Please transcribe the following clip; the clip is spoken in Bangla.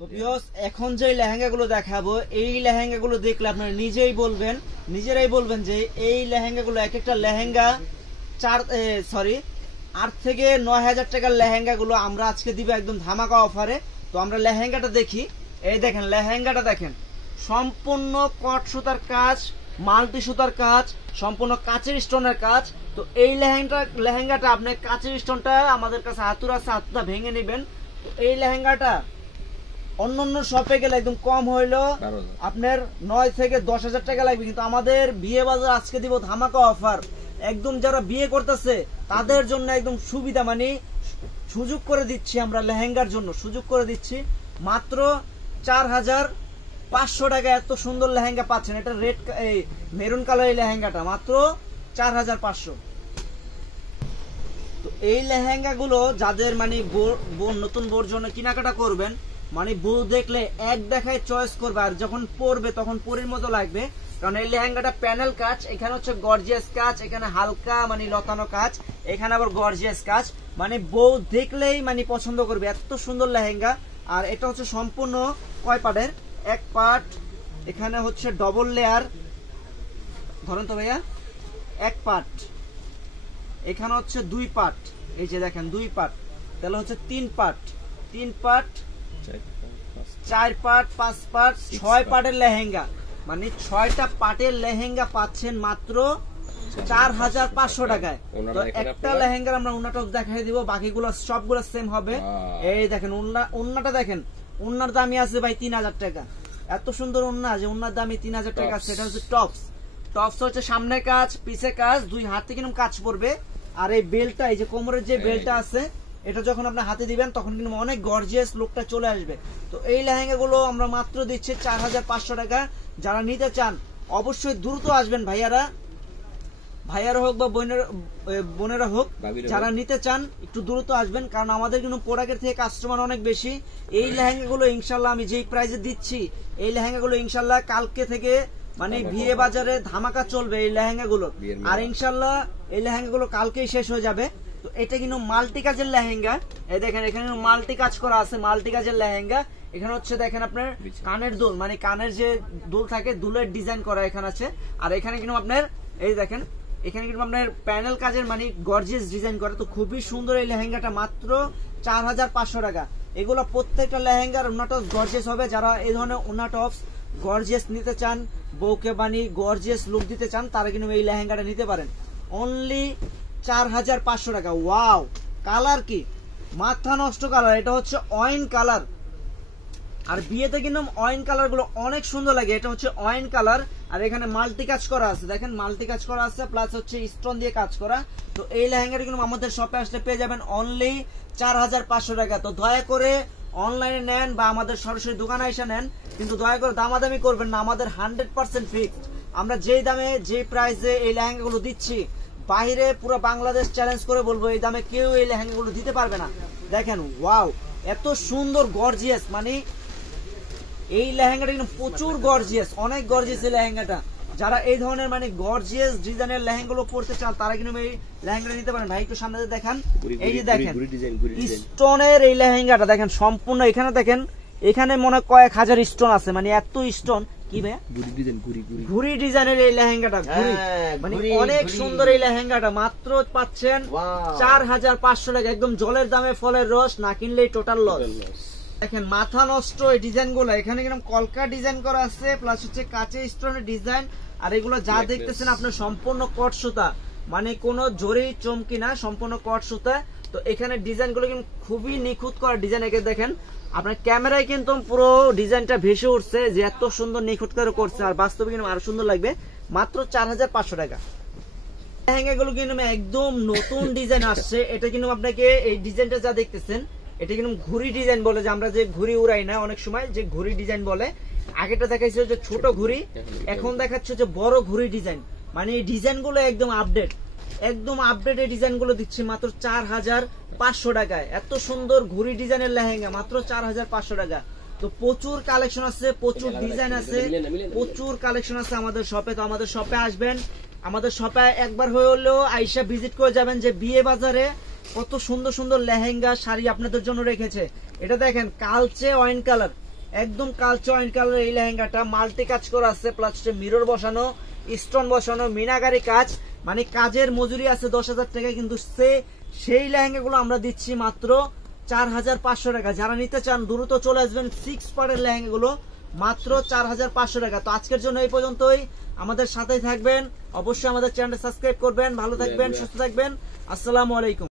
তো ভিউয়ার্স এখন যে লেহেঙ্গাগুলো দেখাবো এই লেহেঙ্গাগুলো দেখলে আপনারা নিজেরাই বলবেন যে এই লেহেঙ্গাগুলো এক একটা লেহেঙ্গা 8 থেকে 9,000 টাকার লেহেঙ্গাগুলো আমরা আজকে দিব একদম ধামাকা অফারে। তো আমরা লেহেঙ্গাটা দেখি। এই দেখেন লেহেঙ্গাটা দেখেন, সম্পূর্ণ কট সুতার কাজ, মাল্টি সুতার কাজ, সম্পূর্ণ কাচের স্টোনের কাজ। তো এই লেহেঙ্গাটা আপনি কাচের স্টোনটা আমাদের কাছে হাতুরা ভেঙে নেবেন। তো এই লেহেঙ্গাটা অন্য শপে গেলে একদম কম হইলো আপনার 9 থেকে 10,000 টাকা লাগবে, কিন্তু আমাদের বিয়ে বাজার আজকে দিব ধামাকা অফার। একদম যারা বিয়ে করতেছে তাদের জন্য একদম সুবিধা, মানে সুযোগ করে দিচ্ছি আমরা লেহেঙ্গার জন্য, সুযোগ করে দিচ্ছি মাত্র 4,500 টাকা। এত সুন্দর লেহেঙ্গা পাচ্ছেন। এটা রেড মেরুন কালার এই লেহেঙ্গাটা মাত্র 4,500। তো এই লেহেঙ্গা গুলো যাদের মানে নতুন বোর জন্য কেনাকাটা করবেন, মানে বউ দেখলে এক দেখায় চয়েস করবে, আর যখন পরবে তখন পরীর মতো লাগবে। কারণ এই লেহেঙ্গাটা প্যানেল কাজ, এখানে হচ্ছে গর্জিয়াস কাজ, এখানে হালকা মানে লতানো কাজ, এখানে আবার গর্জিয়াস কাজ, মানে বউ দেখলেই মানে পছন্দ করবে। এত সুন্দর লেহেঙ্গা। আর এটা হচ্ছে সম্পূর্ণ কয় পার্টের? এক পার্ট, এখানে হচ্ছে ডবল লেয়ার, ধরেন তো ভাইয়া, এক পার্ট, এখানে হচ্ছে 2 পার্ট, এই যে দেখেন 2 পার্ট, তাহলে হচ্ছে 3 পার্ট, 4 পার্ট, 5 পার্ট, 6 পার্টের লেহেঙ্গা। মানে 6টা পার্টের লেহেঙ্গা পাচ্ছেন মাত্র 4,500 টাকায়। তো একটা লেহেঙ্গার আমরা উন্নাটা দেখাই দিব, বাকিগুলো সবগুলো সেম হবে। এই দেখেন উন্নাটা দেখেন, উন্নার দামই আছে ভাই 3,000 টাকা। এত সুন্দর উন্না যে উন্নার দামই 3,000 টাকা। সেটা হচ্ছে টপস হচ্ছে সামনে কাজ পিছে কাজ, 2 হাতে কিন্তু কাজ পড়বে। আর এই বেল্টটা, এই যে কোমরের যে বেল্টটা আছে, এটা যখন আপনি হাতে দিবেন তখন কিন্তু অনেক গর্জিয়াস লুকটা চলে আসবে। তো এই লেহেঙ্গাগুলো আমরা মাত্র দিচ্ছি 4,500 টাকা। যারা নিতে চান অবশ্যই দ্রুত আসবেন, ভাইয়ারা হোক বা বোনেরা হোক, যারা নিতে চান একটু দ্রুত আসবেন, কারণ আমাদের কিন্তু প্রোডাক্টের থেকে কাস্টমার অনেক বেশি। এই লেহেঙ্গাগুলো ইনশাল্লাহ আমি যেই প্রাইসে দিচ্ছি, এই লেহেঙ্গাগুলো ইনশাল্লাহ কালকে থেকে মানে বিয়ে বাজারে ধামাকা চলবে এই লেহেঙ্গাগুলো। আর ইনশাল্লাহ এই লেহেঙ্গাগুলো কালকেই শেষ হয়ে যাবে। তো এটা কিন্তু মাল্টি কাজের লেহেঙ্গা। এই দেখেন এখানে মাল্টি কাজ করা আছে, মাল্টি কাজের লেহেঙ্গা। এখানে হচ্ছে দেখেন আপনার কানের দুল, মানে কানের যে দুল থাকে, দুলের ডিজাইন করা এখানে আছে। আর এখানে কিন্তু আপনার এই দেখেন, এখানে কিন্তু আপনার প্যানেল কাজের মানে গর্জিয়াস ডিজাইন করা। তো খুবই সুন্দর এই লেহেঙ্গাটা মাত্র 4,500 টাকা। এগুলো প্রত্যেকটা লেহেঙ্গার ওনা টপস গর্জিয়াস হবে। যারা এই ধরনের ওনা টপস গর্জিয়াস নিতে চান, বউকে বানি গর্জিয়াস লুক দিতে চান, তারা কিন্তু এই লেহেঙ্গাটা নিতে পারেন অনলি 4,500 টাকা। ওয়াও, কালার কি মাথা নষ্ট কালার, এটা হচ্ছে ওয়াইন কালার। আর বিয়েতে কিন্তু ওয়াইন কালার গুলো অনেক সুন্দর লাগে। এটা হচ্ছে ওয়াইন কালার, আর এখানে মাল্টি কাজ করা আছে, দেখেন মাল্টি কাজ করা আছে, প্লাস হচ্ছে স্টোন দিয়ে কাজ করা। তো এই লেহেঙ্গাটা কিন্তু আমাদের শপে আসলে পেয়ে যাবেন অনলি 4,500 টাকা। তো দয়া করে অনলাইনে নেন বা আমাদের সরাসরি দোকানে এসে নেন, কিন্তু দয়া করে দামাদামি করবেন না। আমাদের 100% ফিক্সড। আমরা যেই দামে যে প্রাইসে এই লেহেঙ্গাগুলো দিচ্ছি, বাইরে পুরো বাংলাদেশ চ্যালেঞ্জ করে বলবো এই দামে কেউ এই লেহেঙ্গাগুলো দিতে পারবে না। দেখেন ওয়াও, এত সুন্দর গর্জিয়াস, মানে এই লেহেঙ্গাটা কিন্তু প্রচুর গর্জিয়াস, অনেক গর্জিয়াস এই লেহেঙ্গাটা। যারা এই ধরনের মানে গর্জিয়াস ডিজাইনের লেহেঙ্গাগুলো পরতে চান, তারা কিন্তু এই লেহেঙ্গাটা নিতে পারেন। ভাই একটু সামনে দেখান, এই যে দেখেন স্টোনের এই লেহেঙ্গাটা দেখেন সম্পূর্ণ। এখানে দেখেন, এখানে মনে কয়েক হাজার স্টোন আছে, মানে এত স্টোন। কি ভাইয়া? ঘুরি ডিজাইনের এই লেহেঙ্গাটা, মানে অনেক সুন্দর এই লেহেঙ্গাটা মাত্র পাচ্ছেন 4,500 টাকা। একদম জলের দামে ফলের রস, না কিনলেই টোটাল লস। দেখেন মাথা নষ্ট এই ডিজাইন গুলো, এখানে কিন্তু কলকা ডিজাইন করা আছে, প্লাস হচ্ছে কাঁচে স্টোনের ডিজাইন। আর এগুলো যা দেখতেছেন আপনার সম্পূর্ণ কট সুতা, মানে কোনো জরি চমকি না, সম্পূর্ণ কট সুতা। তো এখানে ডিজাইন গুলো কিন্তু খুবই নিখুঁত করা ডিজাইন। একে দেখেন আপনার ক্যামেরায় কিন্তু পুরো ডিজাইনটা ভেসে উঠছে যে এত সুন্দর নিখুঁত করে করছে, আর বাস্তবে কিন্তু আরো সুন্দর লাগবে। মাত্র 4,500 টাকা। লেহেঙ্গা গুলো কিন্তু একদম নতুন ডিজাইন আসছে। এটা কিন্তু আপনাকে এই ডিজাইনটা যা দেখতেছেন, এটা কিন্তু ঘুরি ডিজাইন বলে, যে আমরা যে ঘুরি উড়াই না অনেক সময়, যে ঘুরি ডিজাইন বলে। আগেটা দেখাইছে যে ছোট ঘুরি, এখন দেখাচ্ছে যে বড় ঘুরি ডিজাইন। মানে এই ডিজাইন গুলো একদম আপডেট এই ডিজাইন গুলো দিচ্ছি মাত্র 4,500 টাকায়। এত সুন্দর ঘুরি ডিজাইনের লেহেঙ্গা মাত্র 4,500 টাকা। তো প্রচুর কালেকশন আছে, প্রচুর ডিজাইন আছে, প্রচুর কালেকশন আছে আমাদের শপে। তো আমাদের শপে আসবেন, আমাদের শপে একবার হলেও আইসা ভিজিট করে যাবেন, যে বিয়ে বাজারে কত সুন্দর সুন্দর লেহেঙ্গা শাড়ি আপনাদের জন্য রেখেছে। এটা দেখেন কালচে ওয়াইন কালার, একদম কালচয়ন কালার এই লেহেঙ্গাটা মাল্টি কাজ করা আছে, প্লাস মিরর বসানো, স্টোন বসানো, মিনাকারি কাজ, মানে কাজের মজুরি আছে 10,000 টাকা, কিন্তু সেই লেহেঙ্গাগুলো আমরা দিচ্ছি মাত্র 4,500 টাকা। যারা নিতে চান দ্রুত চলে আসবেন। 6 পার্টের লেহেঙ্গাগুলো মাত্র 4,500 টাকা। তো আজকের জন্য এই পর্যন্তই, আমাদের সাথেই থাকবেন, অবশ্যই আমাদের চ্যানেল সাবস্ক্রাইব করবেন। ভালো থাকবেন, সুস্থ থাকবেন, আসসালামু আলাইকুম।